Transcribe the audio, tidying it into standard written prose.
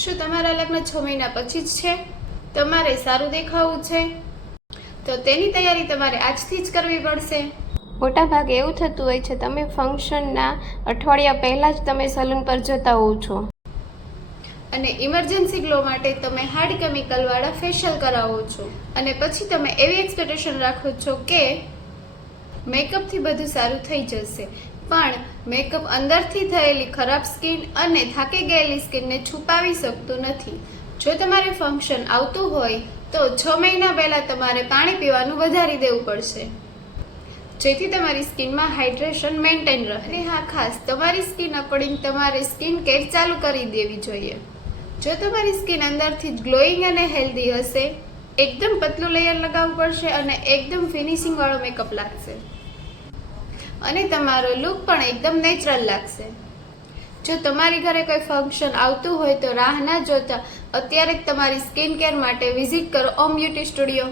શું તમારા લગ્ન 6 મહિના પછી જ છે? તમારે સારું દેખાવું છે તો તેની તૈયારી તમારે આજથી જ કરવી પડશે. મોટાભાગે એવું થતું હોય છે, તમે ફંક્શનના અઠવાડિયા પહેલાં જ તમે સલૂન પર જતા હોવ છો અને ઇમરજન્સી ગ્લો માટે તમે હાર્ડ કેમિકલવાળા ફેશિયલ કરાવો છો અને પછી તમે એવી એક્સપેક્ટેશન રાખો છો કે મેકઅપથી બધું સારું થઈ જશે. પણ મેકઅપ અંદરથી થયેલી ખરાબ સ્કિન અને થાકી ગયેલી સ્કિનને છુપાવી શકતું નથી. જો તમારે ફંક્શન આવતું હોય તો 6 મહિના પહેલાં તમારે પાણી પીવાનું વધારી દેવું પડશે, જેથી તમારી સ્કિનમાં હાઇડ્રેશન મેન્ટેન રહે. અને હા, ખાસ તમારી સ્કિન અકોર્ડિંગ તમારે સ્કિન કેર ચાલુ કરી દેવી જોઈએ. જો તમારી સ્કિન અંદરથી જ ગ્લોઈંગ અને હેલ્ધી હશે, એકદમ પતલું લેયર લગાવવું પડશે અને એકદમ ફિનિશિંગ વાળો મેકઅપ લાગશે અને તમારો લુક પણ એકદમ નેચરલ લાગશે. જો તમારી ઘરે કોઈ ફંક્શન આવતું હોય તો રાહ ના જોતા અત્યારે જ તમારી સ્કિન કેર માટે વિઝિટ કરો ઓમ બ્યુટી સ્ટુડિયો.